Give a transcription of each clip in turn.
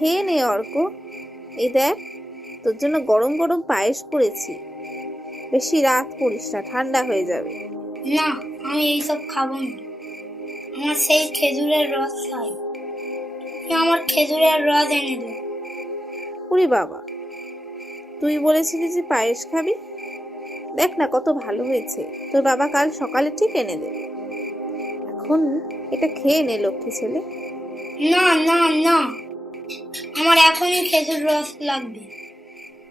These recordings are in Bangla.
খেয়ে নে অর্ক। এই দেখ, তোর জন্য গরম গরম পায়েস করেছি। বেশি রাত করিস না, ঠান্ডা হয়ে যাবে। না, আমি এইসব খাবো না। আমার সেই খেজুরের রস চাই। আমার খেজুরের রস এনে দে। ওরে বাবা, তুই বলেছিলি যে পায়েস খাবি। দেখ না কত ভালো হয়েছে, তোর বাবা কাল সকালে ঠিক এনে দেবে। এখন এটা খেয়ে নে লক্ষ্মী ছেলে। না না না, আমার এখনই খেজুর রস লাগবে।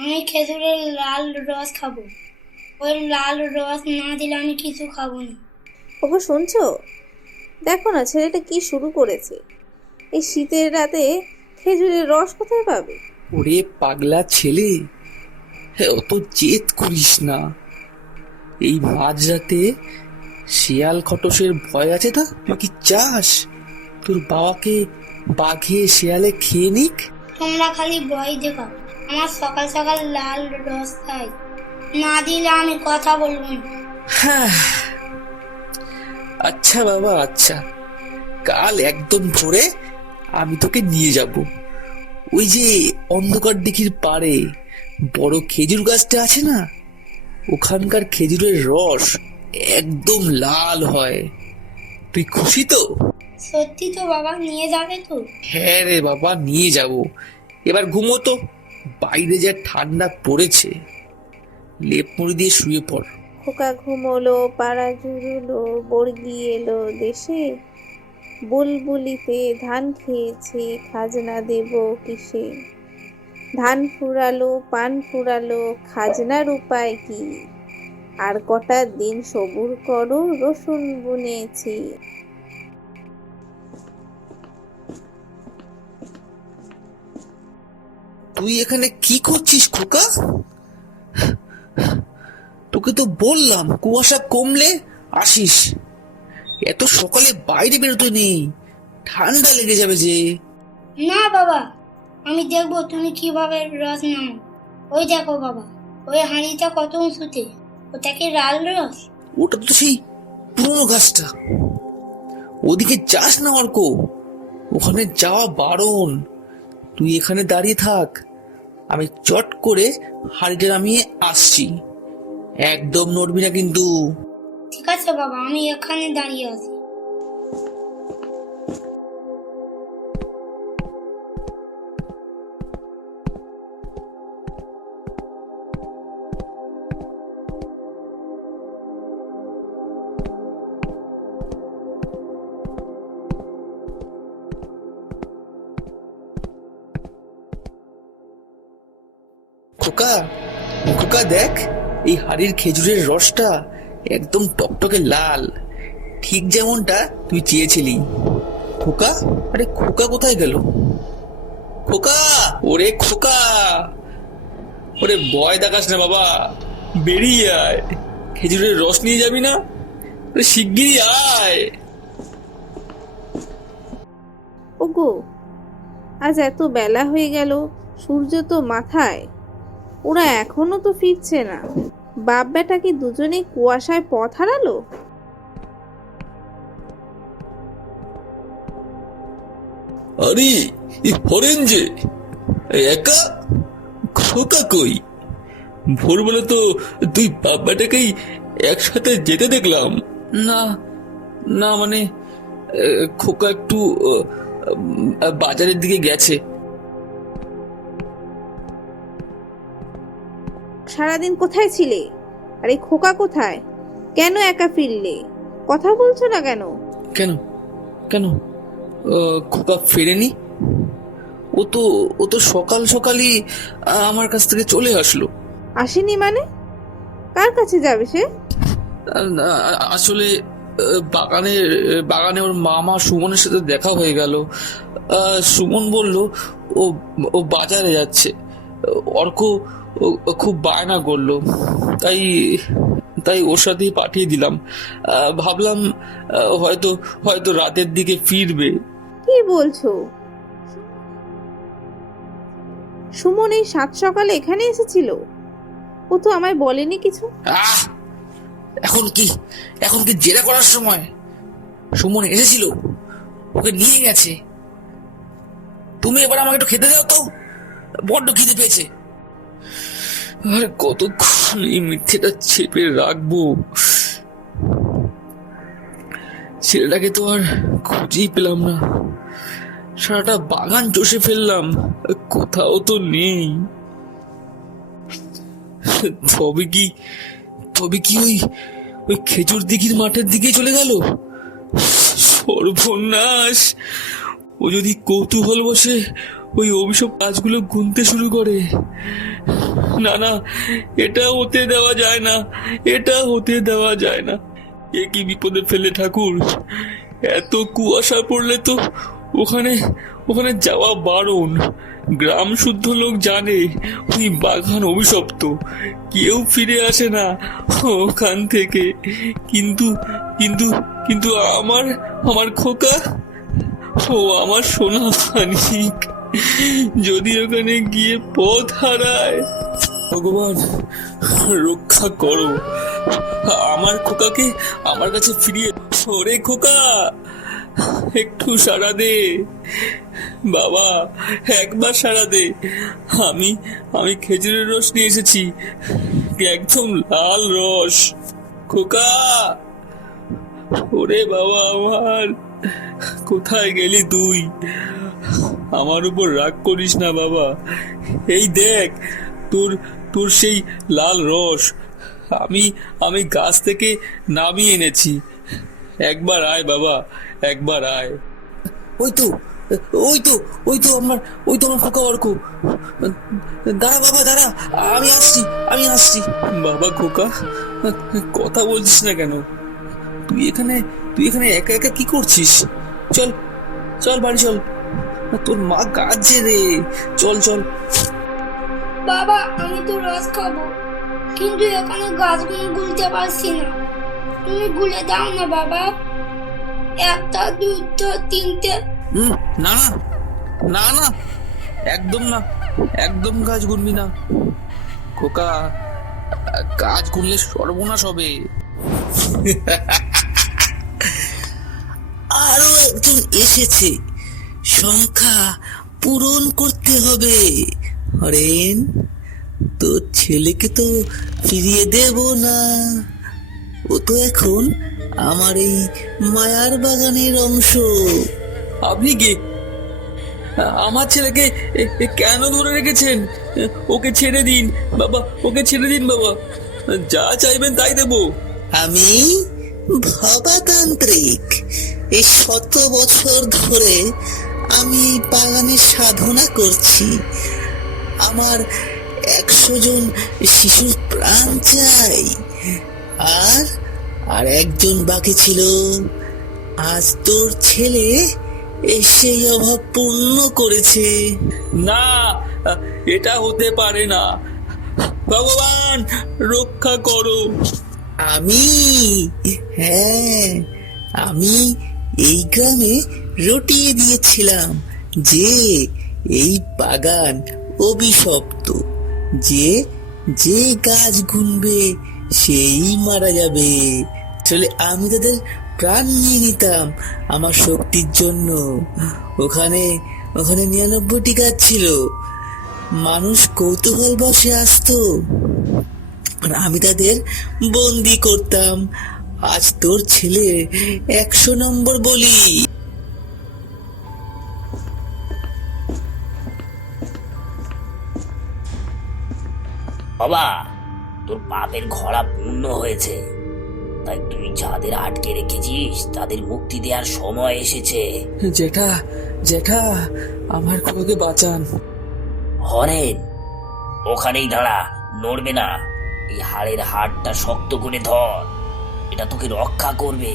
আমি খেজুরের লাল রস খাবো। ওই লাল রস না দিলে আমি কিছু খাবো না। ওগো শুনছো? দেখো না ছেলেটা কি শুরু করেছে। এই শীতের রাতে খেজুরের রস কোথায় পাবে? ওরে পাগলা ছেলে, অত জেদ করিস না। এই মাঝরাতে শিয়াল খটসের ভয় আছে? তা তুই কি চাস তোর বাবাকে বাঘে শিয়ালে খেয়ে নিক? তোমরা খালি ভয় দেখাও। আমার সকাল সকাল লাল রস চাই, না দিলে আমি কথা বলবো না। হ্যাঁ, আচ্ছা বাবা, আচ্ছা, কাল একদম ভোরে আমি তোকে নিয়ে যাব। ওই যে অন্ধকার দিঘির পাড়ে বড় খেজুর গাছটা আছে না, ওখানকার খেজুরের রস একদম লাল হয়। তুই খুশি তো? সত্যি তো বাবা, নিয়ে যাবে তো? হ্যাঁ রে বাবা, নিয়ে যাব। এবার ঘুমো তো, বাইরে যা ঠান্ডা পড়েছে। লেপ মুড়ি দিয়ে শুয়ে পড়। খোকা ঘুমোলো, পাড়া জুড়ুলো, বর্গি এলো দেশে। বুলবুলিতে ধান খেয়েছে, খাজনা দেব কিসে? ধান ফুরালো, পান ফুরালো, খাজনার উপায় কি? আর কটা দিন সবুর করো, রসুন বুনেছি। তুই এখানে কি করছিস খোকা? তোকে তো বললাম কুয়াশা কমলে আসিস। এত সকালে বাইরে বেরোতে নেই, ঠান্ডা লেগে যাবে যে। না বাবা, আমি দেখবো তুমি কিভাবে রস নাও। ওই দেখো বাবা, ওই হাঁড়িটা কত উঁচুতে। ওটা কি লাল রস? ওটা তো সেই পুরোনো গাছটা। ওদিকে যাস না অর্ক, ওখানে যাওয়া বারণ। তুই এখানে দাঁড়িয়ে থাক, আমি চট করে হাড়িটা নামিয়ে আসছি। একদম নড়বি না কিন্তু। ঠিক আছে বাবা, আমি এখানে দাঁড়িয়ে আছি। খোকা, খোকা দেখ, এই হাড়ির খেজুরের রসটা একদম টকটকে লাল, ঠিক যেমনটা তুই চেয়েছিলি। খোকা, আরে খোকা কোথায় গেল? খোকা, ওরে খোকা, ওরে ভয় দেখাস না বাবা, বেরিয়ে আয়। খেজুরের রস নিয়ে যাবি না? শিগগিরই আয়। ওগো, আজ এত বেলা হয়ে গেল, সূর্য তো মাথায়। ওরা এখনো তো ফিরছে না। বাপ বেটা কি দুজনেই কুয়াশায় পথ হারালো? আরে হরেন যে একা, খোকা কই? ভোরবেলা তো তুই বাবাটাকেই একসাথে যেতে দেখলাম। না না, মানে খোকা একটু বাজারের দিকে গেছে। সারাদিন কোথায় ছিলে? আর এই খোকা কোথায়? কেন একা ফিরলে? কথা বলছো না কেন? কেন কেন খোকা ফেরেনি? ও তো সকাল সকালই আমার কাছ থেকে চলে আসলো। আসেনি মানে? কার কাছে যাবে সে? আসলে বাগানে বাগানে ওর মামা সুমনের সাথে দেখা হয়ে গেল। সুমন বলল ও ও বাজারে যাচ্ছে। অর্ক খুব বায়না করলো, তাই তাই ওর সাথেই পাঠিয়ে দিলাম। ভাবলাম হয়তো হয়তো রাতের দিকে ফিরবে। কি বলছো? সুমন এই সাত সকালে এখানে এসেছিল? ও তো আমায় বলেনি কিছু। এখন কি জেরা করার সময়? সুমন এসেছিল, ওকে নিয়ে গেছে। তুমি এবার আমাকে একটু খেতে দাও তো, বড্ড খিদে পেয়েছে। আর কতক্ষণ এই মিথ্যেটা চেপে রাখবো? ছেলেটাকে তো আর খুঁজেই পেলাম না, সারাটা বাগান চষে ফেললাম, কোথাও তো নেই। তবে কি ওই ওই খেজুর দিঘির মাঠের দিকে চলে গেল? সর্বনাশ! ও যদি কৌতূহল বসে ওই অভিশপ্ত গাছগুলো গুনতে শুরু করে, না না, এটা হতে দেওয়া যায় না, এটা হতে দেওয়া যায় না। এ কি বিপদে ফেলে ঠাকুর! এত কুয়াশা পড়লে তো ওখানে ওখানে যাওয়া বারণ। গ্রাম শুদ্ধ লোক জানে ওই বাগান অভিশপ্ত, কেউ ফিরে আসে না ওখান থেকে। কিন্তু কিন্তু কিন্তু আমার আমার খোকা, ও আমার সোনা মানিক, যদি ওখানে গিয়ে পথ হারায়, ভগবান রক্ষা করো, আমার খোকাকে আমার কাছে ফিরিয়ে। ওরে খোকা, একটু সাড়া দে বাবা, একবার সাড়া দে। আমি আমি খেজুরের রস নিয়ে এসেছি, একদম লাল রস। খোকা, ওরে বাবা আমার, কোথায় গেলি তুই? আমার উপর রাগ করিস না বাবা, এই দেখ তোর তোর সেই লাল রস আমি আমি গাছ থেকে নামিয়ে এনেছি। একবার আয় বাবা, একবার আয়। ওই তো ওই তো ওই তো আমার খোকা অর্ক। দাঁড়া বাবা, দাঁড়া, আমি আসছি। বাবা খোকা, কথা বলছিস না কেন? তুই এখানে একা একা কি করছিস? চল চল বাড়ি চল, তোর মা কাঁদছে রে, চল চল। বাবা, আমি তো রস খাবো, কিন্তু এখানে গাছগুলো গুলতে পারছি না। তুমি গুলে দাও না বাবা, একটা দুটো তিনটে। না না না, একদম না, একদম গাছ গুনবি না খোকা, গাছ গুনলে সর্বনাশ হবে। আরো একজন এসেছে, সংখ্যা পূরণ করতে হবে। হরেন, তোর ছেলেকে তো ফিরিয়ে দেব না, ও তো এখন আমার এই মায়ার বাগানের অংশ। আপনি কি আমার ছেলেকে কেন ধরে রেখেছেন? ওকে ছেড়ে দিন বাবা, ওকে ছেড়ে দিন বাবা, যা চাইবেন তাই দেব। আমি ভবাতান্ত্রিক, এই 100 বছর ধরে আমি এই বাগানে সাধনা করছি। আমার 100 জন শিশুর প্রাণ চাই, আর একজন বাকি ছিল। আজ তোর ছেলে সেই অভাব পূর্ণ করেছে। না, এটা হতে পারে না, ভগবান রক্ষা করো। আমি এই গ্রামে রটিয়ে দিয়েছিলাম যে এই বাগান অভিশপ্ত, যে গাছ গুনবে সেই মারা যাবে। আসলে আমি তাদের প্রাণ নিয়ে নিতাম আমার শক্তির জন্য। ওখানে 99টি গাছ ছিল, মানুষ কৌতূহল বসে আসতো, আর আমি তাদের বন্দি করতাম। আজ তোর ছেলে 100 নম্বর বলি। বাবা, তোর পাপের ঘোড়া পূর্ণ হয়েছে, তাই তুই যাদের আটকে রেখেছিস তাদের মুক্তি দেওয়ার সময় এসেছে। জেঠা, আমার খোকাকে বাঁচান। হরেন, ওখানেই দাঁড়া, নড়বে না। এই হাড়ের হাড়টা শক্ত করে ধর, এটা তোকে রক্ষা করবে।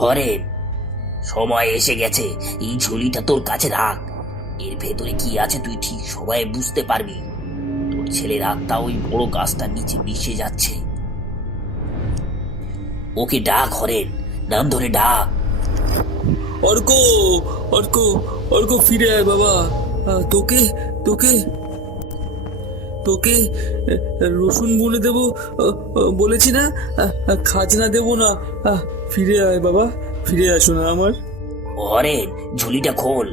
হরেন, সময় এসে গেছে, এই ঝুলিটা তোর কাছে রাখ। এর ভেতরে কি আছে তুই ঠিক সময়ে বুঝতে পারবি। তোর ছেলের আত্মা ওই বড় গাছটার নিচে মিশে যাচ্ছে। ওকে ডাক হরেন, নাম ধরে ডাক। অর্ক, অর্ক, অর্ক, ফিরে আয় বাবা। তোকে তোকে তোকে রসুন বুনে দেবো বলেছি না, খাজনা দেবো না। ফিরে আয় বাবা, ফিরে আসো না আমার। হরেন, ঝুলিটা খোল,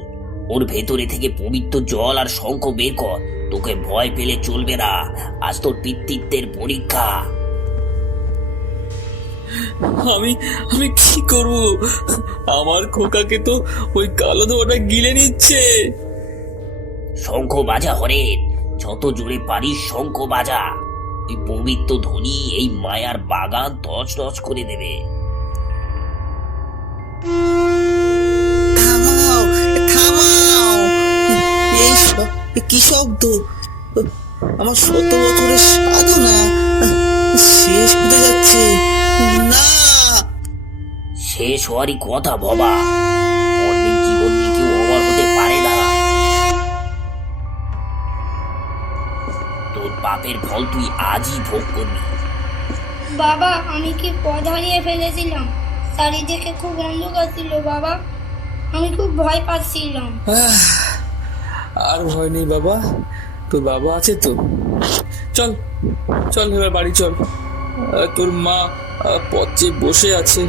ওর ভেতরে থেকে পবিত্র জল আর শঙ্খ বের কর। তোকে ভয় পেলে চলবে না, আজ তোর পিতৃত্বের পরীক্ষা। আমি আমি কি করব? আমার খোকাকে তো ওই কালো ধোঁয়াটা গিলে নিচ্ছে। শঙ্খ বাজা হরেন, যত জোরে পারিস শঙ্খ বাজা। এই পবিত্র ধ্বনি এই মায়ার বাগান তছনছ করে দেবে। থামাও, থামাও! কি শব্দ? আমার 100 বছরের সাধনা শেষ হতে যাচ্ছে। না! শেষ হওয়ারই কথা বাবা, অনেক জীবন নিয়ে কেউ অমর হতে পারে না। তোর পাপের ফল তুই আজই ভোগ করবি। বাবা, আমি কি পথ হারিয়ে ফেলেছিলাম? চারিদিকে খুব অন্ধকার ছিল বাবা, আমি খুব ভয় পাচ্ছিলাম। আর ভয় নেই বাবা, তোর বাবা আছে তো। চল চল, এবার বাড়ি চল। তোর মা পথে বসে আছে।